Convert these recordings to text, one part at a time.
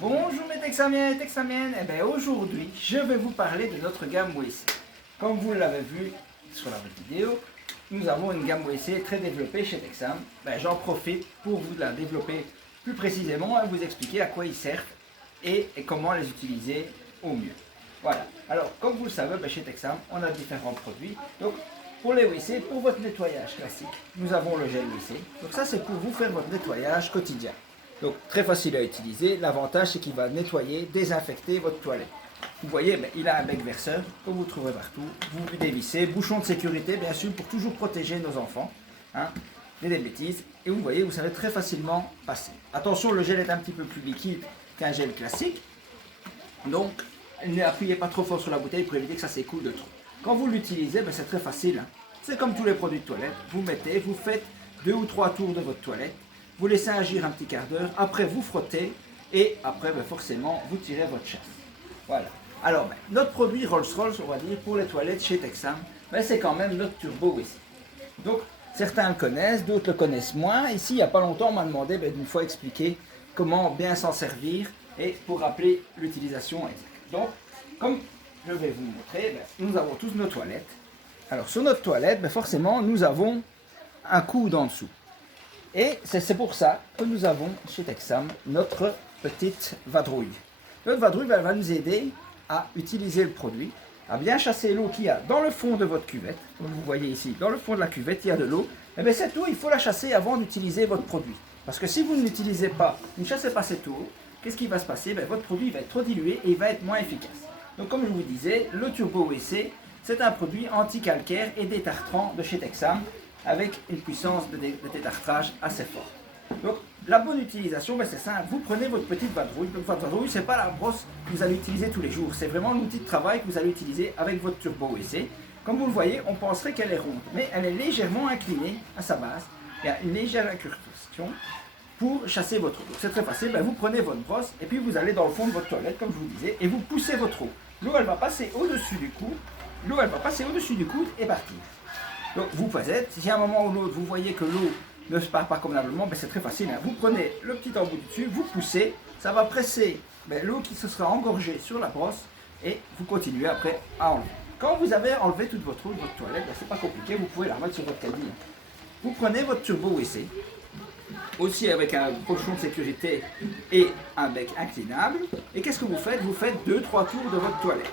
Bonjour mes Texamiens et Texamiennes, aujourd'hui je vais vous parler de notre gamme WC. Comme vous l'avez vu sur la vidéo, nous avons une gamme WC très développée chez Texam. J'en profite pour vous la développer plus précisément et vous expliquer à quoi ils servent et comment les utiliser au mieux. Voilà, alors comme vous le savez, chez Texam on a différents produits. Donc pour les WC, pour votre nettoyage classique, nous avons le gel WC. Donc ça c'est pour vous faire votre nettoyage quotidien. Donc très facile à utiliser, l'avantage c'est qu'il va nettoyer, désinfecter votre toilette. Vous voyez, il a un bec verseur que vous trouverez partout, vous le dévissez, bouchon de sécurité bien sûr pour toujours protéger nos enfants des bêtises. Et vous voyez, vous savez très facilement passer. Attention, le gel est un petit peu plus liquide qu'un gel classique, donc n'appuyez pas trop fort sur la bouteille pour éviter que ça s'écoule de trop. Quand vous l'utilisez, c'est très facile, c'est comme tous les produits de toilette, vous mettez, vous faites 2 ou 3 tours de votre toilette, vous laissez agir un petit quart d'heure, après vous frottez et après forcément vous tirez votre chasse. Voilà. Alors notre produit Rolls-Royce, on va dire, pour les toilettes chez Texam, c'est quand même notre Turbo WC. Donc certains le connaissent, d'autres le connaissent moins. Ici il n'y a pas longtemps on m'a demandé d'une fois expliquer comment bien s'en servir et pour rappeler l'utilisation exacte. Donc comme je vais vous montrer, nous avons tous nos toilettes. Alors sur notre toilette, forcément nous avons un coude en dessous. Et c'est pour ça que nous avons chez Texam notre petite vadrouille. Notre vadrouille va nous aider à utiliser le produit, à bien chasser l'eau qu'il y a dans le fond de votre cuvette. Comme vous voyez ici, dans le fond de la cuvette, il y a de l'eau. Et cette eau, il faut la chasser avant d'utiliser votre produit. Parce que si vous ne l'utilisez pas, vous ne chassez pas cette eau, qu'est-ce qui va se passer? Votre produit va être trop dilué et il va être moins efficace. Donc comme je vous disais, le Turbo WC, c'est un produit anti-calcaire et détartrant de chez Texam, avec une puissance de détartrage assez forte. Donc la bonne utilisation, c'est simple, vous prenez votre petite vadrouille. Donc votre vadrouille, ce n'est pas la brosse que vous allez utiliser tous les jours, c'est vraiment l'outil de travail que vous allez utiliser avec votre Turbo WC. Comme vous le voyez, on penserait qu'elle est ronde, mais elle est légèrement inclinée à sa base. Il y a une légère incursion pour chasser votre eau. Donc c'est très facile, vous prenez votre brosse et puis vous allez dans le fond de votre toilette, comme je vous disais, et vous poussez votre eau. L'eau, elle va passer au-dessus du coude, et partir. Donc vous faites, si à un moment ou l'autre vous voyez que l'eau ne se part pas convenablement, c'est très facile. Vous prenez le petit embout dessus, vous poussez, ça va presser l'eau qui se sera engorgée sur la brosse et vous continuez après à enlever. Quand vous avez enlevé toute votre eau de votre toilette, c'est pas compliqué, vous pouvez la remettre sur votre caddie. Vous prenez votre Turbo WC, aussi avec un pochon de sécurité et un bec inclinable. Et qu'est-ce que vous faites? Vous faites 2-3 tours de votre toilette.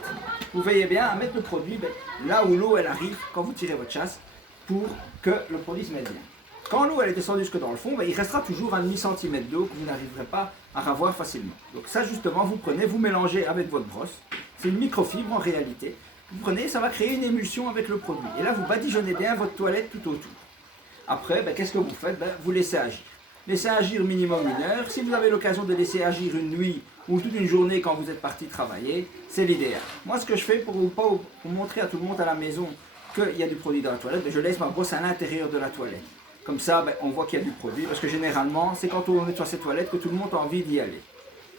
Vous veillez bien à mettre le produit là où l'eau elle arrive quand vous tirez votre chasse pour que le produit se mette bien. Quand l'eau elle est descendue jusque dans le fond, il restera toujours un demi-centimètre d'eau que vous n'arriverez pas à ravoir facilement. Donc ça justement, vous prenez, vous mélangez avec votre brosse. C'est une microfibre en réalité. Vous prenez, ça va créer une émulsion avec le produit. Et là, vous badigeonnez bien votre toilette tout autour. Après, qu'est-ce que vous faites? Vous laissez agir. Laissez agir minimum 1 heure. Si vous avez l'occasion de laisser agir une nuit ou toute une journée quand vous êtes parti travailler, c'est l'idéal. Moi, ce que je fais pour montrer à tout le monde à la maison qu'il y a du produit dans la toilette, je laisse ma brosse à l'intérieur de la toilette. Comme ça, on voit qu'il y a du produit, parce que généralement, c'est quand on nettoie ses toilettes que tout le monde a envie d'y aller.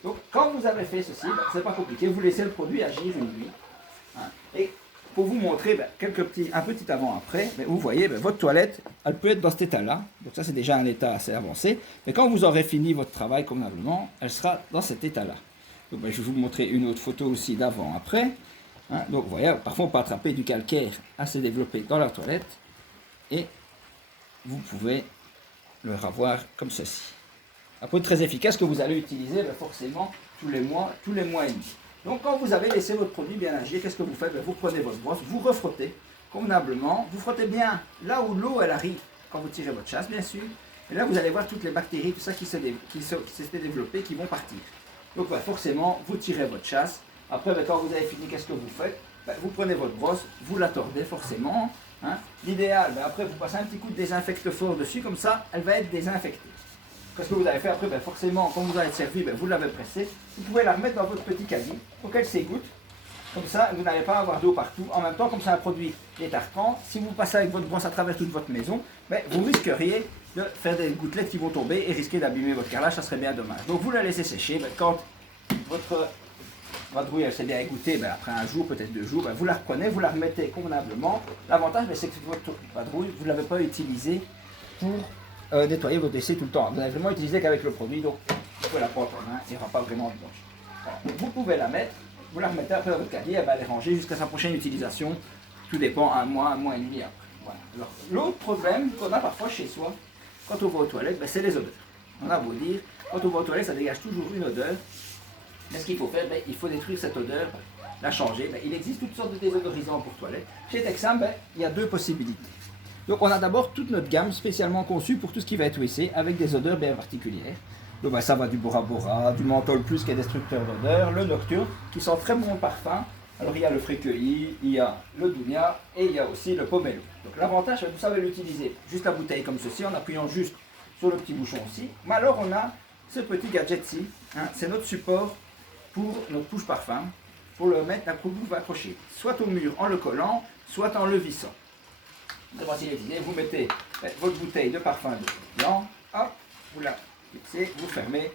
Donc, quand vous avez fait ceci, c'est pas compliqué, vous laissez le produit agir une nuit. Et pour vous montrer un petit avant-après, vous voyez, votre toilette, elle peut être dans cet état-là. Donc ça, c'est déjà un état assez avancé. Mais quand vous aurez fini votre travail convenablement, elle sera dans cet état-là. Donc je vais vous montrer une autre photo aussi d'avant-après. Donc vous voyez, parfois on peut attraper du calcaire assez développé dans la toilette. Et vous pouvez le revoir comme ceci. Un produit très efficace que vous allez utiliser forcément tous les mois et demi. Donc quand vous avez laissé votre produit bien agir, qu'est-ce que vous faites? Vous prenez votre brosse, vous refrottez convenablement, vous frottez bien là où l'eau elle arrive quand vous tirez votre chasse bien sûr, et là vous allez voir toutes les bactéries, tout ça qui s'était développé, qui vont partir. Donc forcément vous tirez votre chasse, après quand vous avez fini, qu'est-ce que vous faites? Vous prenez votre brosse, vous la tordez forcément, l'idéal, après vous passez un petit coup de désinfecte fort dessus, comme ça elle va être désinfectée. Qu'est-ce que vous avez fait après? Forcément, quand vous allez être servi, vous l'avez pressée. Vous pouvez la remettre dans votre petit caddie pour qu'elle s'égoutte. Comme ça, vous n'allez pas avoir d'eau partout. En même temps, comme c'est un produit détartrant, si vous passez avec votre brosse à travers toute votre maison, vous risqueriez de faire des gouttelettes qui vont tomber et risquer d'abîmer votre carrelage. Ça serait bien dommage. Donc vous la laissez sécher. Quand votre vadrouille s'est bien égouttée, après un jour, peut-être 2 jours, vous la reprenez, vous la remettez convenablement. L'avantage, c'est que votre vadrouille, vous ne l'avez pas utilisée pour nettoyer votre WC tout le temps. Vous n'avez vraiment utilisé qu'avec le produit, donc vous pouvez la prendre en main, il n'y aura pas vraiment de danger. Voilà. Donc vous pouvez la mettre, vous la remettez après dans votre caddie, elle va aller ranger jusqu'à sa prochaine utilisation. Tout dépend, un mois et demi après. Voilà. Alors, l'autre problème qu'on a parfois chez soi, quand on va aux toilettes, c'est les odeurs. On a beau dire, quand on va aux toilettes, ça dégage toujours une odeur. Mais ce qu'il faut faire, il faut détruire cette odeur, la changer. Il existe toutes sortes de désodorisants pour toilettes. Chez Texam, il y a deux possibilités. Donc on a d'abord toute notre gamme spécialement conçue pour tout ce qui va être WC, avec des odeurs bien particulières. Donc ça va du Bora Bora, du Menthol Plus qui est destructeur d'odeur, le Nocturne qui sent très bon parfum. Alors il y a le Fréqueuilly, il y a le Dunia et il y a aussi le Pomelo. Donc l'avantage, vous savez l'utiliser juste la bouteille comme ceci en appuyant juste sur le petit bouchon aussi. Mais alors on a ce petit gadget-ci, c'est notre support pour notre couche parfum, pour le mettre, pour vous accrocher, soit au mur en le collant, soit en le vissant. Donc voici les idées, vous mettez votre bouteille de parfum de blanc, hop, vous la fixez, vous fermez,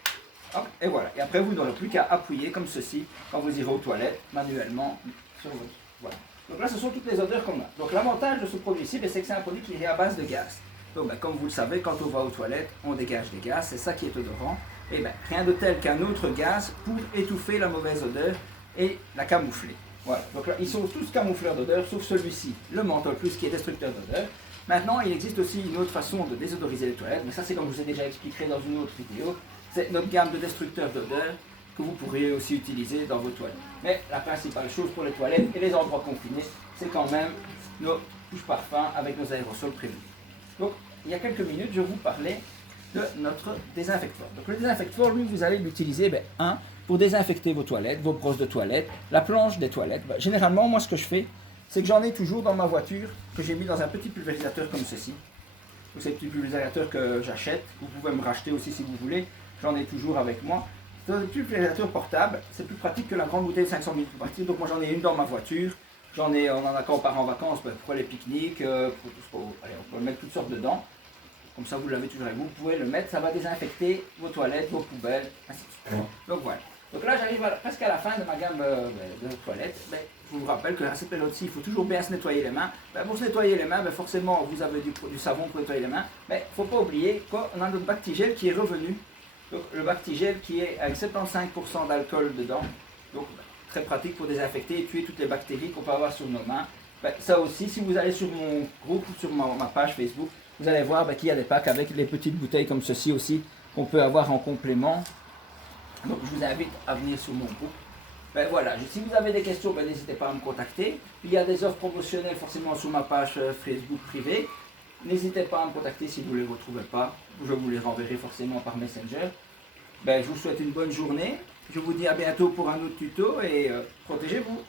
hop, et voilà. Et après vous n'aurez plus qu'à appuyer comme ceci quand vous irez aux toilettes manuellement sur votre. Voilà. Donc là ce sont toutes les odeurs qu'on a. Donc l'avantage de ce produit-ci, c'est que c'est un produit qui est à base de gaz. Donc comme vous le savez, quand on va aux toilettes, on dégage des gaz, c'est ça qui est odorant. Et rien de tel qu'un autre gaz pour étouffer la mauvaise odeur et la camoufler. Voilà, donc là, ils sont tous camoufleurs d'odeur, sauf celui-ci, le Menthol Plus, qui est destructeur d'odeur. Maintenant, il existe aussi une autre façon de désodoriser les toilettes, mais ça c'est comme je vous ai déjà expliqué dans une autre vidéo. C'est notre gamme de destructeurs d'odeur que vous pourriez aussi utiliser dans vos toilettes. Mais la principale chose pour les toilettes et les endroits confinés, c'est quand même nos couches parfums avec nos aérosols prévus. Donc, il y a quelques minutes, je vous parlais de notre désinfecteur. Donc le désinfecteur, lui, vous allez l'utiliser, pour désinfecter vos toilettes, vos brosses de toilettes, la planche des toilettes. Généralement, moi, ce que je fais, c'est que j'en ai toujours dans ma voiture, que j'ai mis dans un petit pulvérisateur comme ceci. C'est le petit pulvérisateur que j'achète, vous pouvez me racheter aussi si vous voulez, j'en ai toujours avec moi. C'est un petit pulvérisateur portable, c'est plus pratique que la grande bouteille de 500 ml pour partir, donc moi j'en ai une dans ma voiture. On en a quand on part en vacances pour les pique-niques, on peut mettre toutes sortes dedans. Comme ça, vous l'avez toujours avec vous. Vous pouvez le mettre, ça va désinfecter vos toilettes, vos poubelles, ainsi de suite. Donc voilà. Donc là, j'arrive presque à la fin de ma gamme de toilettes. Je vous rappelle qu'à cette période-ci, il faut toujours bien se nettoyer les mains. Pour se nettoyer les mains, forcément, vous avez du savon pour nettoyer les mains. Mais il ne faut pas oublier qu'on a notre Bactigel qui est revenu. Donc le Bactigel qui est avec 75% d'alcool dedans. Donc très pratique pour désinfecter et tuer toutes les bactéries qu'on peut avoir sur nos mains. Ça aussi, si vous allez sur mon groupe ou sur ma page Facebook, vous allez voir qu'il y a des packs avec les petites bouteilles comme ceci aussi qu'on peut avoir en complément. Donc je vous invite à venir sur mon groupe. Voilà, si vous avez des questions, n'hésitez pas à me contacter. Il y a des offres promotionnelles forcément sur ma page Facebook privée. N'hésitez pas à me contacter si vous ne les retrouvez pas. Je vous les renverrai forcément par Messenger. Je vous souhaite une bonne journée. Je vous dis à bientôt pour un autre tuto et protégez-vous.